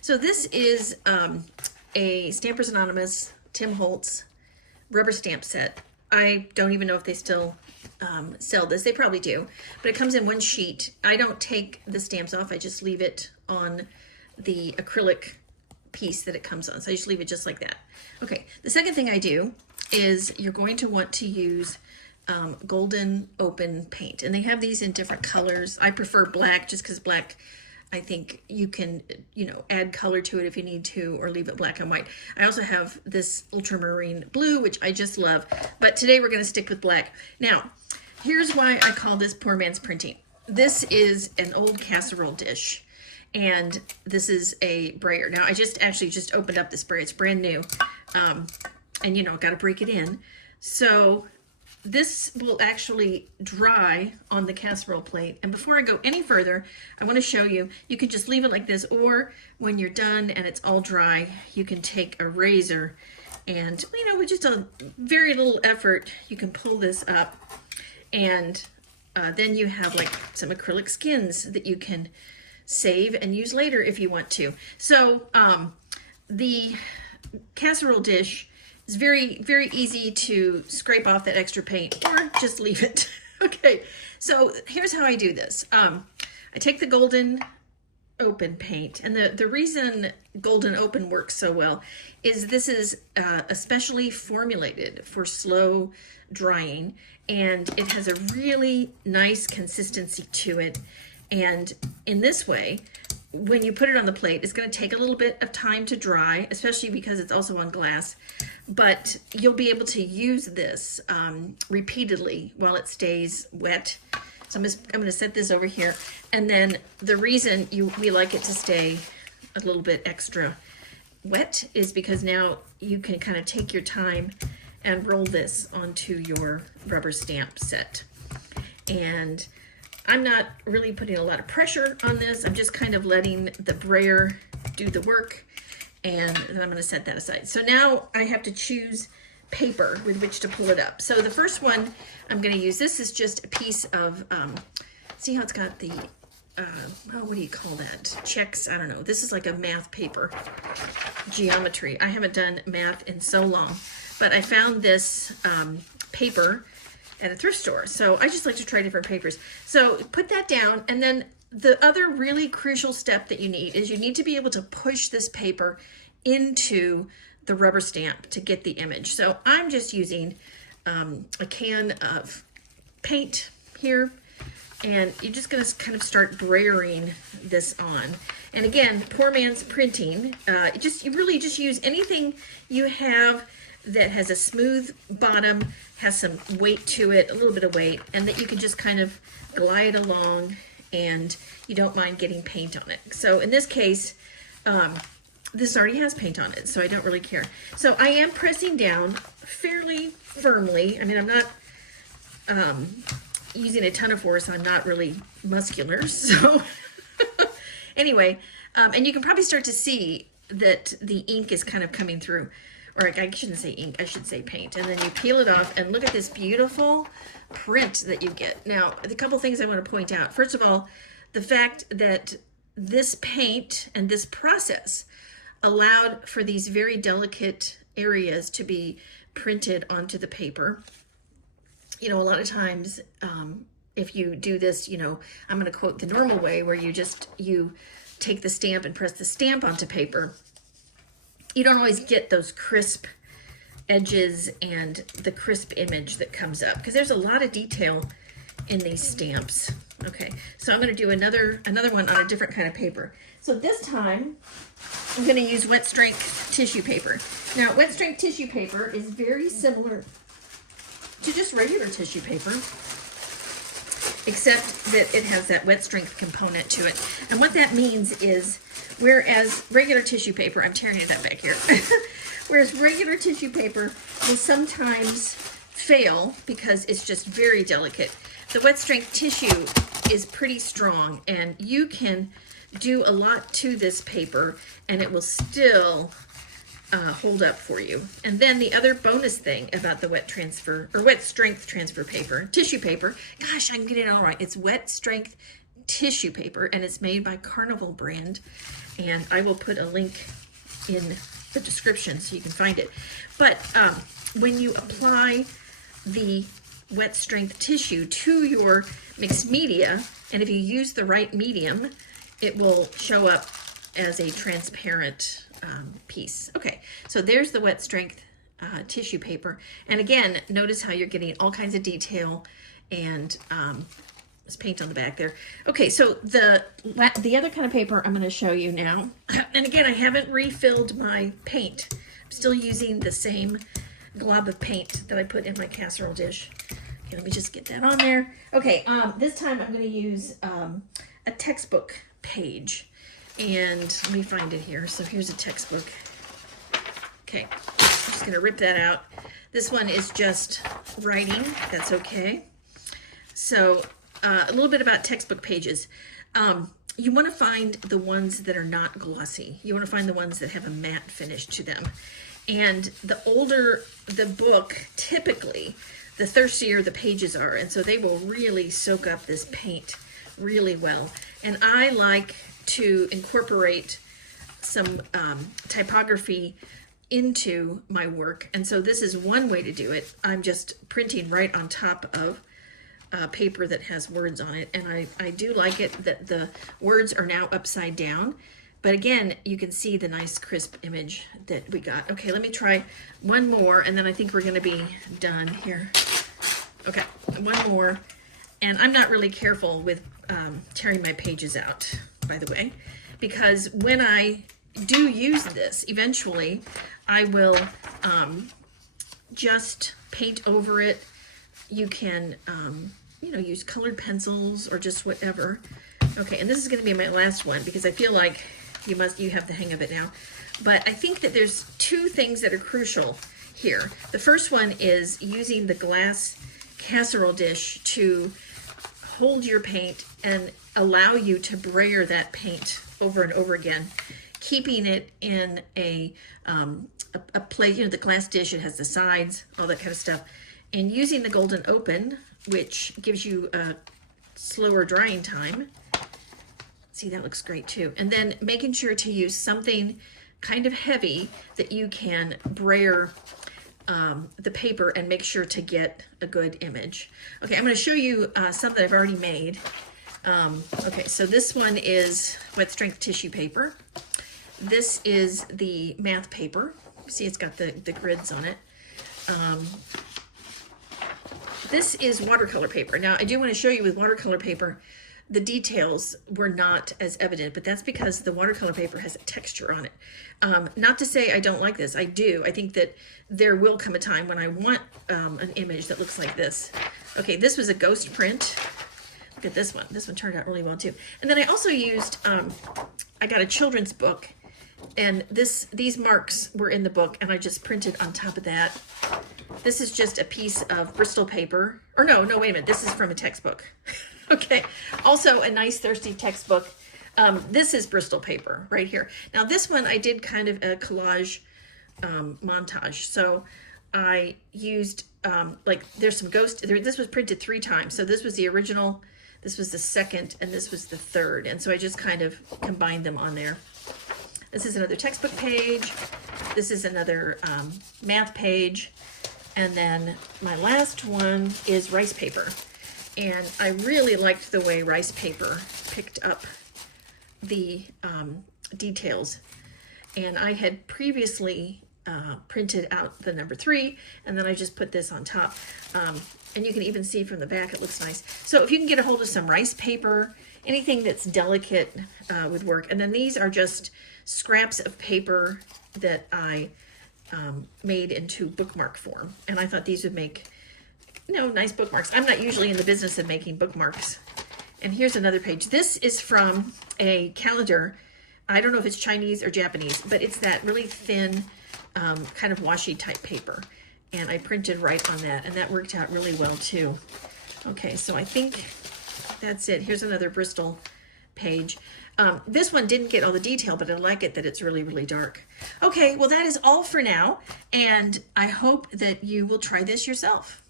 So this is a Stampers Anonymous Tim Holtz rubber stamp set. I don't even know if they still sell this. They probably do, but it comes in one sheet. I don't take the stamps off. I just leave it on the acrylic piece that it comes on. So I just leave it just like that. Okay, the second thing I do is you're going to want to use Golden Open Paint. And they have these in different colors. I prefer black just because black, I think you can, add color to it if you need to, or leave it black and white. I also have this ultramarine blue, which I just love, but today we're going to stick with black. Now, here's why I call this poor man's printing. This is an old casserole dish, and this is a brayer. Now, I just opened up this brayer. It's brand new, and got to break it in. So this will actually dry on the casserole plate. And before I go any further, I want to show you, you can just leave it like this, or when you're done and it's all dry, you can take a razor and, with just a very little effort, you can pull this up, and then you have like some acrylic skins that you can save and use later if you want to. So the casserole dish, it's very, very easy to scrape off that extra paint or just leave it. Okay, so here's how I do this. I take the Golden Open paint, and the reason Golden Open works so well is this is especially formulated for slow drying, and it has a really nice consistency to it. And in this way, when you put it on the plate, it's going to take a little bit of time to dry, especially because it's also on glass, but you'll be able to use this repeatedly while it stays wet. So I'm going to set this over here. And then the reason we like it to stay a little bit extra wet is because now you can kind of take your time and roll this onto your rubber stamp set. And I'm not really putting a lot of pressure on this. I'm just kind of letting the brayer do the work, and then I'm going to set that aside. So now I have to choose paper with which to pull it up. So the first one I'm going to use, this is just a piece of, see how it's got the, what do you call that? Checks, I don't know. This is like a math paper, geometry. I haven't done math in so long, but I found this paper at a thrift store. So I just like to try different papers. So put that down, and then the other really crucial step that you need is you need to be able to push this paper into the rubber stamp to get the image. So I'm just using a can of paint here, and you're just going to kind of start brayering this on. And again, poor man's printing. You really just use anything you have that has a smooth bottom, has some weight to it, a little bit of weight, and that you can just kind of glide along and you don't mind getting paint on it. So in this case, this already has paint on it, so I don't really care. So I am pressing down fairly firmly. I mean, I'm not using a ton of force. I'm not really muscular. So anyway, and you can probably start to see that the ink is kind of coming through. Or I shouldn't say ink, I should say paint. And then you peel it off, and look at this beautiful print that you get. Now, a couple things I want to point out. First of all, the fact that this paint and this process allowed for these very delicate areas to be printed onto the paper. A lot of times, if you do this, I'm going to quote the normal way, where you take the stamp and press the stamp onto paper. You don't always get those crisp edges and the crisp image that comes up, because there's a lot of detail in these stamps. Okay, so I'm going to do another one on a different kind of paper. So this time I'm going to use wet strength tissue paper. Now, wet strength tissue paper is very similar to just regular tissue paper, except that it has that wet strength component to it. And what that means is, whereas regular tissue paper, I'm tearing it up back here, whereas regular tissue paper will sometimes fail because it's just very delicate, the wet strength tissue is pretty strong, and you can do a lot to this paper and it will still hold up for you. And then the other bonus thing about the wet strength transfer paper, tissue paper, gosh, I'm getting it all right. It's wet strength tissue paper, and it's made by Carnival brand. and I will put a link in the description so you can find it. But when you apply the wet strength tissue to your mixed media, and if you use the right medium, it will show up as a transparent piece. Okay, so there's the wet strength tissue paper. And again, notice how you're getting all kinds of detail and there's paint on the back there. Okay, so the other kind of paper I'm going to show you now. And again, I haven't refilled my paint. I'm still using the same glob of paint that I put in my casserole dish. Okay, let me just get that on there. Okay, this time I'm going to use a textbook page. And let me find it here. So here's a textbook. Okay, I'm just going to rip that out. This one is just writing. That's okay. So a little bit about textbook pages. You want to find the ones that are not glossy. You want to find the ones that have a matte finish to them. And the older the book, typically, the thirstier the pages are. And so they will really soak up this paint really well. And I like to incorporate some typography into my work. And so this is one way to do it. I'm just printing right on top of paper that has words on it. And I do like it that the words are now upside down. But again, you can see the nice crisp image that we got. Okay, let me try one more, and then I think we're gonna be done here. Okay, one more. And I'm not really careful with tearing my pages out, by the way, because when I do use this, eventually I will just paint over it. You can, you know, use colored pencils or just whatever. Okay, and this is going to be my last one because I feel like you have the hang of it now. But I think that there's two things that are crucial here. The first one is using the glass casserole dish to hold your paint and allow you to brayer that paint over and over again, keeping it in a plate. You know, the glass dish, it has the sides, all that kind of stuff. And using the Golden Open, which gives you a slower drying time. See, that looks great too. And then making sure to use something kind of heavy that you can brayer the paper and make sure to get a good image. Okay, I'm going to show you some that I've already made. Okay, so this one is wet strength tissue paper. This is the math paper. See, it's got the grids on it. This is watercolor paper. Now, I do want to show you with watercolor paper, the details were not as evident, but that's because the watercolor paper has a texture on it. Not to say I don't like this. I do. I think that there will come a time when I want an image that looks like this. Okay, this was a ghost print. Look at this one. This one turned out really well too. And then I also used, I got a children's book, and these marks were in the book, and I just printed on top of that. This is just a piece of Bristol paper. Or no, wait a minute. This is from a textbook. Okay, also a nice thirsty textbook. This is Bristol paper right here. Now this one I did kind of a collage montage. So I used, like there's some ghost, this was printed 3 times. So this was the original, this was the second, and this was the third. And so I just kind of combined them on there. This is another textbook page. This is another math page. And then my last one is rice paper. And I really liked the way rice paper picked up the details. And I had previously printed out the number 3, and then I just put this on top. And you can even see from the back, it looks nice. So if you can get a hold of some rice paper, anything that's delicate would work. And then these are just scraps of paper that I made into bookmark form. And I thought these would make, you know, nice bookmarks. I'm not usually in the business of making bookmarks. And here's another page. This is from a calendar. I don't know if it's Chinese or Japanese, but it's that really thin, kind of washi type paper. And I printed right on that, and that worked out really well too. Okay, so I think that's it. Here's another Bristol page. This one didn't get all the detail, but I like it that it's really, really dark. Okay, well that is all for now, and I hope that you will try this yourself.